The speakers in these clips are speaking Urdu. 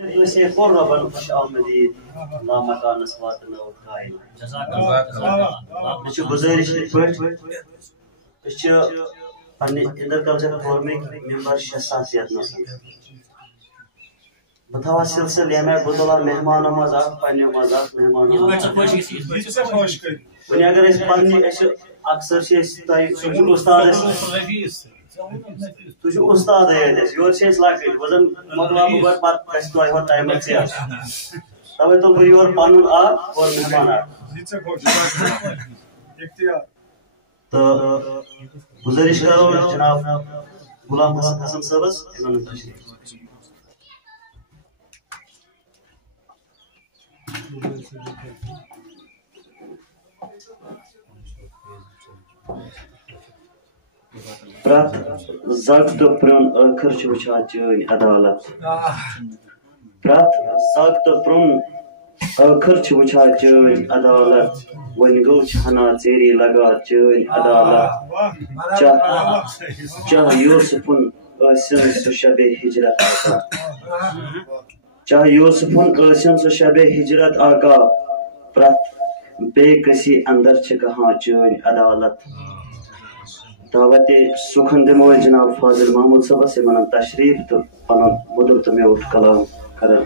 ویسے قربان خوش آمدید لامکان اسوات نو کائن یہ گزارش پہ پنہ اندر کلچر فورمک ممبر 600 یت نس بہ تھا سلسلہ یہ بہ تلا مہمانوں مز پنہ مز مہمانوں ون اگر پنہ اکثر تہ استاد تھی استاد یور لکٹ وزن مکلاو گو پہ گھر ٹائم توے تو بہ یور پن اور مہمان تو گزارش کرو جناب غلام حسن صاحبس انہوں تشریف پرت زگ تو پرون ٲخر چھ وچھان چٲنۍ عدالت پرت زگ تو پرون ٲخر چھ وچھان چٲنۍ عدالت وۄنۍ گوٚو چھِ ہنا ژیری لگان چٲنۍ عدالت چاہے یوسفن ٲسِن سُہ شبِ ہجرت آقا چاہے یوسفن ٲسِن سُہ شبِ ہجرت آقا پرت بے کسی اندر چھ کہاں چٲنۍ عدالت دعوت سکھن دمو جناب فاضل محمود صاحب سے من تشریف تو پن مدر تو میوٹ کلام کرن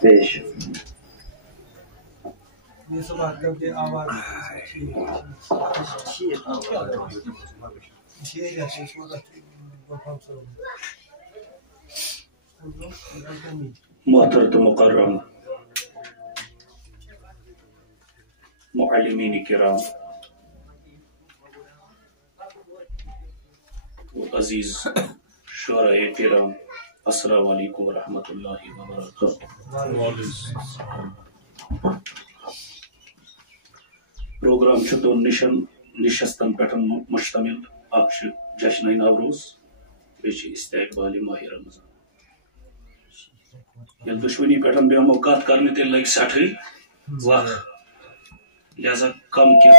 پیش محترم مکرم معلمین کرام عزیز شعراء کرام السلام علیکم ورحمۃ اللہ وبرکاتہ پروگرام چھ دون نشستن پہ مشتمل اخ جشن نوروز بیٚیہِ استقبال ماہ رمضان ییٚلہِ دشوٕنی پٮ۪ٹھ بیٚہمو کتھ کرنہِ تیٚلہِ لگہِ سٮ۪ٹھٕے وقت لہذا کم کہِ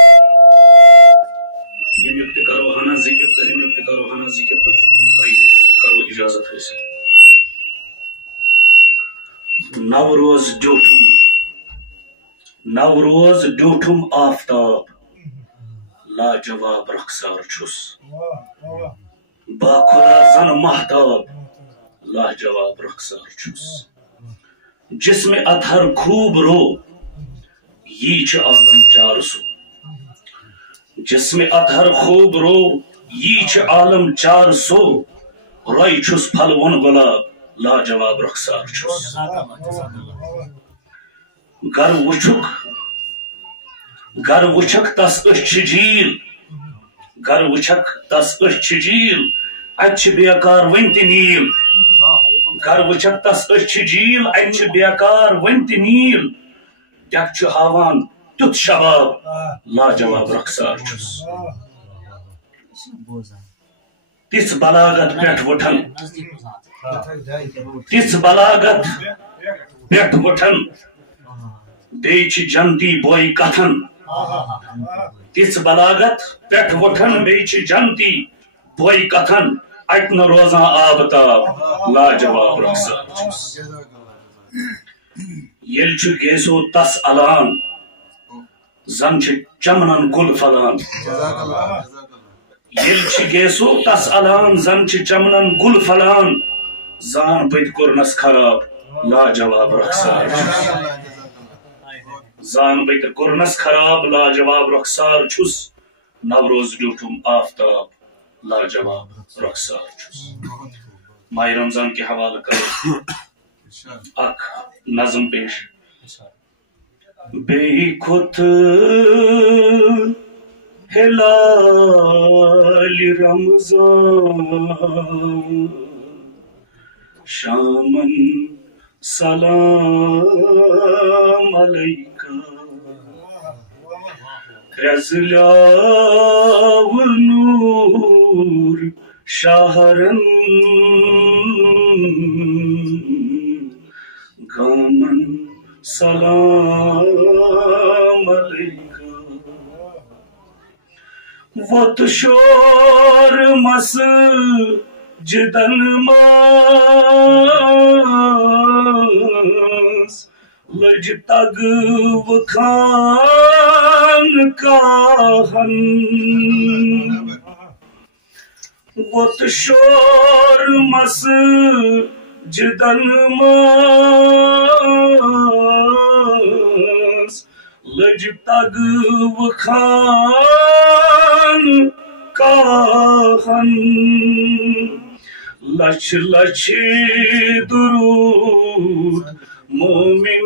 ییٚمیُک تہِ کرو ہنا ذکر تہٕ ہیٚمیُک تہِ کرو ہنا ذکر تہٕ تۄہہِ کرو اجازت حٲصِل نوروز ڈیوٹھم آفتاب لاجواب رخسار چھُس باخدا زن مہتاب لاجواب رخسار چھُس جسم اطہر خوب رو یہ چھ عالم چار سو جسم اطہر خوب رو یہ چھ عالم چار سو روئی چھس پھل ون گلاب لاجواب رخسار چھس گر وچھک تس چھ جیل گر وچھک تس چھ جیل اتھ بیکار ون تہ نیل گر وچھک تس چھ جیل اتھ بیکار ون تہ نیل ٹیک چھ ہاوان تیُتھ شباب لاجواب رخسار چھس تِژھ بلاغت پٮ۪ٹھ وُٹھن تِژھ بلاغت پٮ۪ٹھ وُٹھن بیٚیہِ چھِ جنتی بوے کتھن تِژھ بلاغت پٮ۪ٹھ وُٹھن بیٚیہِ چھِ جنتی بوے کتھن اتہِ نہٕ روزان آب تاب لاجواب رخسار چھس ییٚلہِ چھُ گیسو تس الان زن چھ چمنن گل پھلان ییٚلہِ چھِ گیسو تس الان زن چھ چمنن گل پھلان زان پٔتۍ کوٚرنس خراب لاجواب رخسار چھُس زان پٔتۍ کوٚرنس خراب لاجواب رخسار چھُس نوروز ڈیوٹھم آفتاب لاجواب رخسار چھُس ماہ رمضان کے حوالہ کرو اکھ نظم پیش بے کھت ہلال رمضان شامن سلام علیکہ رزلاو نور شاہرن گامن سلام علیکہ وت شور مسجدن ما لج تگ وخان کاہن وت شور مس جدن ماس لج تگ وخان کاہن لچھ لچھ درود مومن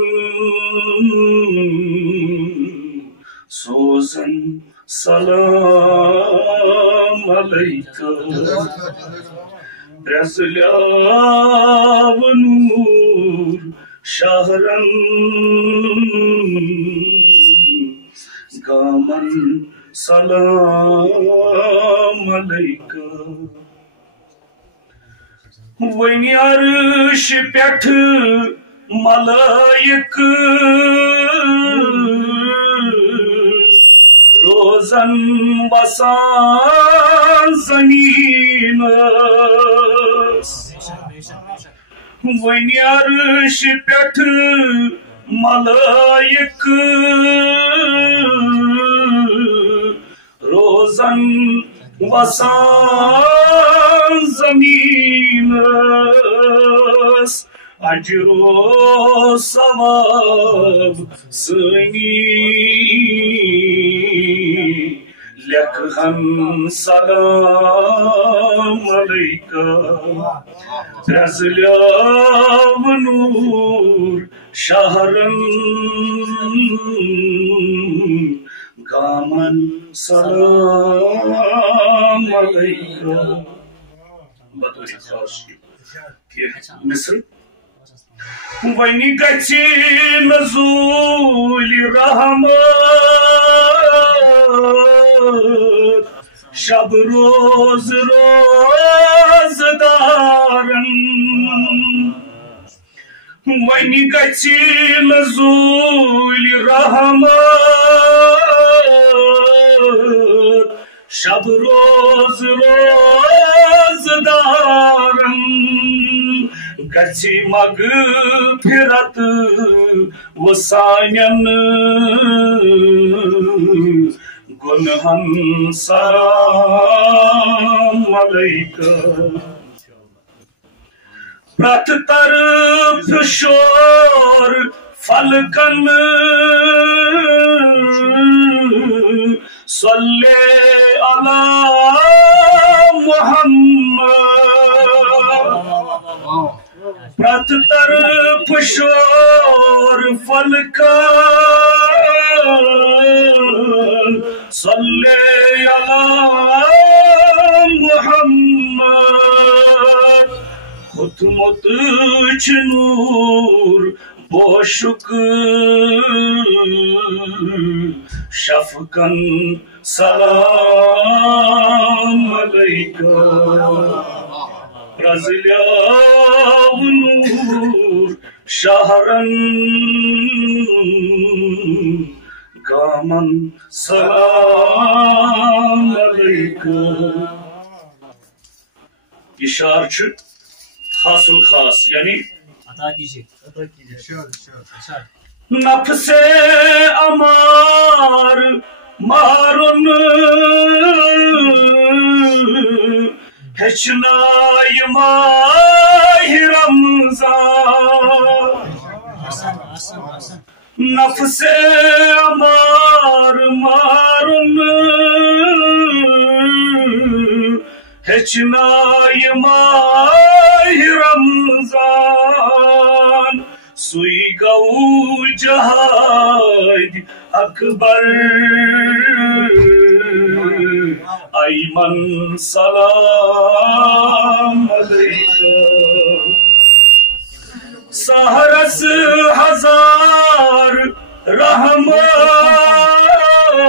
سوزن سلام علیکہ برزلیاو نور شہرن گامن سلام علیکہ ونی عرش پیٹھ ملائک روزن بسان زمین ونی عرش پیٹھ ملائک روزن بسان زمین اجر و ثواب سنی لکھن سلام علیکہ برزلیاو نور شہرن گامن سلام علیکہ بطور خاص مصر ونی گچھی نزول رحمت شب روز روز دارن ونی گچھی نزول رحمت شب روز روز دارن گچھی مغفرت وسانین گنہن سلام علیکہ پرت طرف شور فلکن صلی علی محمد پرت طرف شور فلکن صلی علی محمد خطمت چنور بوشک شفقن سلام علیکہ برزلیاو نور شہرن گامن سلام علیکہ یہ شعر چھ خاص الخاص یعنی نفس امار مارن ہچنائی ماہ رمضان نفس امار مارن ہچنائی ماہ رمضان سوئی گو جہاد اکبر ایمن سلام علیکہ سہرس ہزار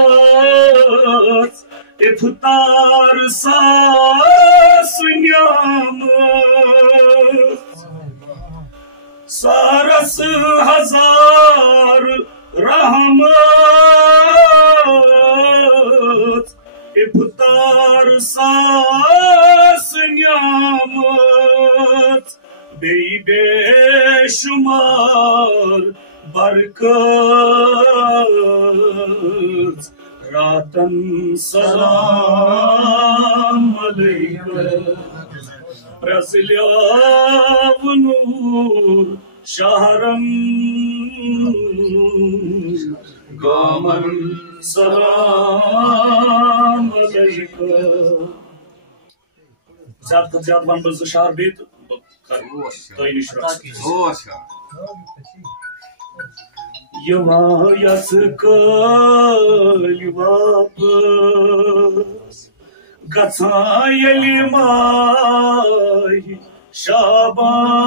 رحمت افطار ساس نعمت سہرس ہزار رحمت افطار ساس نعمت بے شمار برکت راتن سلام علیکم پرسلیاو نور شہرن گامن سلام علیکم زیادہ زیادہ ون بہ شہر بیت تہ نش یس کل واپس گژھان ییٚلہِ ماہِ شعبان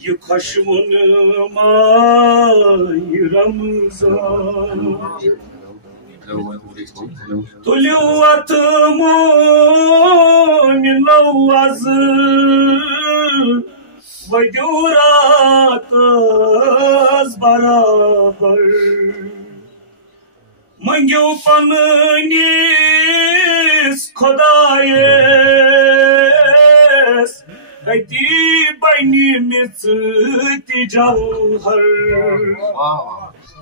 یہ خۄشوُن ماہِ رمضان تُلِو اَتھ مومِنو آز ؤدِو راتس برابر منگیو پننِس خۄدایس اتی بنہِ مِژ تہِ جوہر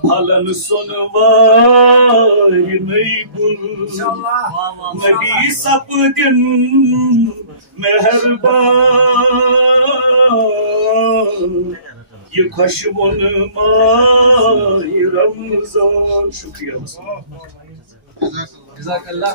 پھلن سۄنوارِ نٔے گُل نبی سپدِن مہربان یہ خۄشوُن ماہِ رمضان شکریہ جزاک اللہ